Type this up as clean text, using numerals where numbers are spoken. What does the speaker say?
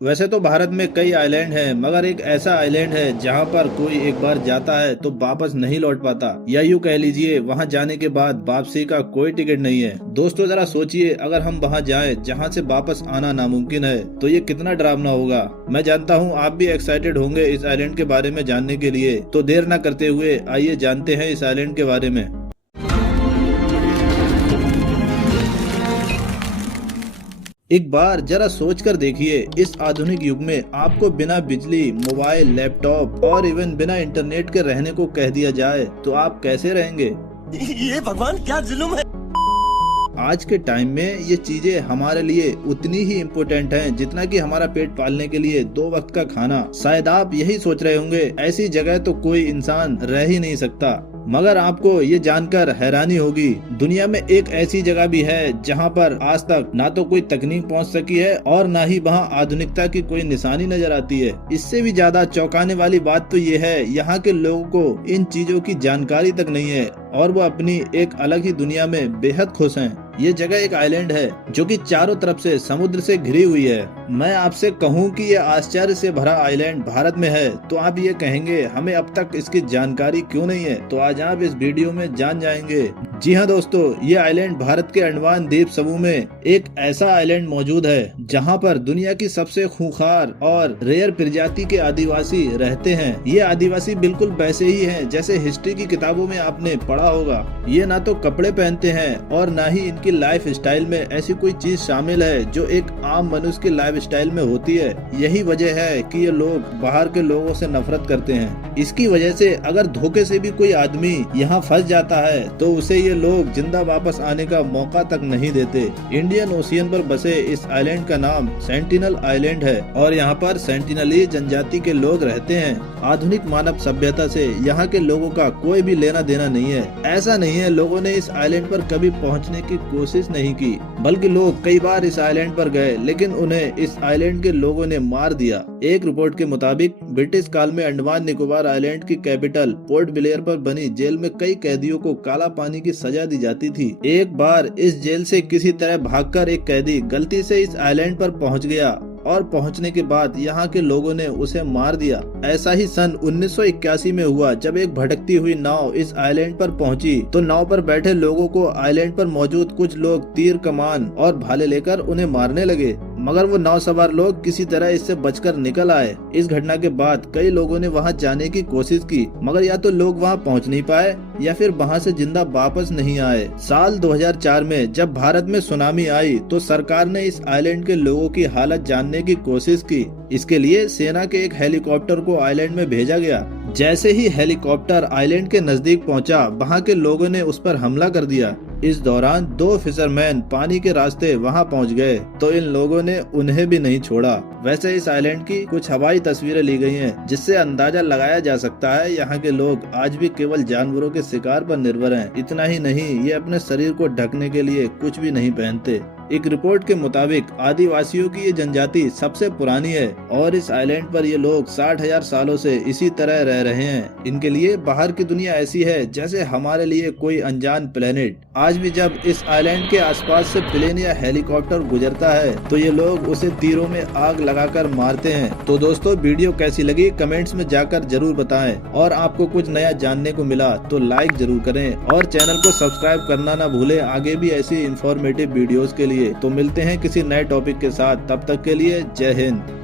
वैसे तो भारत में कई आइलैंड हैं, मगर एक ऐसा आइलैंड है जहां पर कोई एक बार जाता है तो वापस नहीं लौट पाता, या यूं कह लीजिए वहां जाने के बाद वापसी का कोई टिकट नहीं है। दोस्तों जरा सोचिए, अगर हम वहां जाएं जहां से वापस आना नामुमकिन है तो ये कितना डरावना होगा। मैं जानता हूं आप भी एक्साइटेड होंगे इस आइलैंड के बारे में जानने के लिए, तो देर न करते हुए आइए जानते हैं इस आइलैंड के बारे में। एक बार जरा सोच कर देखिए, इस आधुनिक युग में आपको बिना बिजली, मोबाइल, लैपटॉप और इवन बिना इंटरनेट के रहने को कह दिया जाए तो आप कैसे रहेंगे? ये भगवान क्या जुल्म है। आज के टाइम में ये चीजें हमारे लिए उतनी ही इम्पोर्टेंट हैं जितना कि हमारा पेट पालने के लिए 2 वक्त का खाना। शायद आप यही सोच रहे होंगे, ऐसी जगह तो कोई इंसान रह ही नहीं सकता। मगर आपको ये जानकर हैरानी होगी, दुनिया में एक ऐसी जगह भी है जहां पर आज तक ना तो कोई तकनीक पहुंच सकी है और ना ही वहां आधुनिकता की कोई निशानी नजर आती है। इससे भी ज्यादा चौंकाने वाली बात तो ये है, यहाँ के लोगों को इन चीजों की जानकारी तक नहीं है और वो अपनी एक अलग ही दुनिया में बेहद खुश हैं। ये जगह एक आइलैंड है जो कि चारों तरफ से समुद्र से घिरी हुई है। मैं आपसे कहूँ कि ये आश्चर्य से भरा आइलैंड भारत में है तो आप ये कहेंगे हमें अब तक इसकी जानकारी क्यों नहीं है, तो आज आप इस वीडियो में जान जाएंगे। जी हाँ दोस्तों, ये आइलैंड भारत के अंडमान द्वीप समूह में एक ऐसा आइलैंड मौजूद है जहाँ पर दुनिया की सबसे खूंखार और रेयर प्रजाति के आदिवासी रहते हैं। ये आदिवासी बिल्कुल वैसे ही हैं जैसे हिस्ट्री की किताबों में आपने पढ़ा होगा। ये ना तो कपड़े पहनते हैं और ना ही इनकी लाइफ स्टाइल में ऐसी कोई चीज शामिल है जो एक आम मनुष्य की लाइफ स्टाइल में होती है। यही वजह है कि ये लोग बाहर के लोगों से नफरत करते हैं। इसकी वजह से अगर धोखे से भी कोई आदमी यहाँ फंस जाता है तो उसे ये लोग जिंदा वापस आने का मौका तक नहीं देते। इंडियन ओशियन पर बसे इस आइलैंड का नाम सेंटिनल आइलैंड है और यहाँ पर सेंटिनली जनजाति के लोग रहते हैं। आधुनिक मानव सभ्यता से यहाँ के लोगों का कोई भी लेना देना नहीं है। ऐसा नहीं है लोगों ने इस आइलैंड पर कभी पहुँचने की कोशिश नहीं की, बल्कि लोग कई बार इस आइलैंड पर गए लेकिन उन्हें इस आइलैंड के लोगों ने मार दिया। एक रिपोर्ट के मुताबिक ब्रिटिश काल में अंडमान निकोबार आइलैंड की कैपिटल पोर्ट ब्लेयर पर बनी जेल में कई कैदियों को काला पानी की सजा दी जाती थी। एक बार इस जेल से किसी तरह भागकर एक कैदी गलती से इस आइलैंड पर पहुंच गया और पहुंचने के बाद यहाँ के लोगों ने उसे मार दिया। ऐसा ही सन 1981 में हुआ जब एक भटकती हुई नाव इस आइलैंड पर पहुंची तो नाव पर बैठे लोगों को आइलैंड पर मौजूद कुछ लोग तीर, कमान और भाले लेकर उन्हें मारने लगे, मगर वो नाव सवार लोग किसी तरह इससे बचकर निकल आए। इस घटना के बाद कई लोगों ने वहां जाने की कोशिश की, मगर या तो लोग वहां पहुंच नहीं पाए या फिर वहां से जिंदा वापस नहीं आए। साल 2004 में जब भारत में सुनामी आई तो सरकार ने इस आइलैंड के लोगों की हालत जानने की कोशिश की। इसके लिए सेना के एक हेलीकॉप्टर को आइलैंड में भेजा गया। जैसे ही हेलीकॉप्टर आइलैंड के नजदीक पहुंचा, वहां के लोगों ने उस पर हमला कर दिया। इस दौरान 2 फिशरमैन पानी के रास्ते वहां पहुंच गए तो इन लोगों ने उन्हें भी नहीं छोड़ा। वैसे इस आइलैंड की कुछ हवाई तस्वीरें ली गई हैं, जिससे अंदाजा लगाया जा सकता है यहाँ के लोग आज भी केवल जानवरों के शिकार पर निर्भर हैं। इतना ही नहीं, ये अपने शरीर को ढकने के लिए कुछ भी नहीं पहनते। एक रिपोर्ट के मुताबिक आदिवासियों की ये जनजाति सबसे पुरानी है और इस आइलैंड पर ये लोग 60,000 सालों से इसी तरह रह रहे हैं। इनके लिए बाहर की दुनिया ऐसी है जैसे हमारे लिए कोई अनजान प्लेनेट। आज भी जब इस आइलैंड के आसपास से प्लेन या हेलीकॉप्टर गुजरता है तो ये लोग उसे तीरों में आग लगाकर मारते हैं। तो दोस्तों, वीडियो कैसी लगी कमेंट्स में जाकर जरूर बताएं और आपको कुछ नया जानने को मिला तो लाइक जरूर करें और चैनल को सब्सक्राइब करना ना भूलें आगे भी ऐसी इंफॉर्मेटिव वीडियोस के लिए। तो मिलते हैं किसी नए टॉपिक के साथ, तब तक के लिए जय हिंद।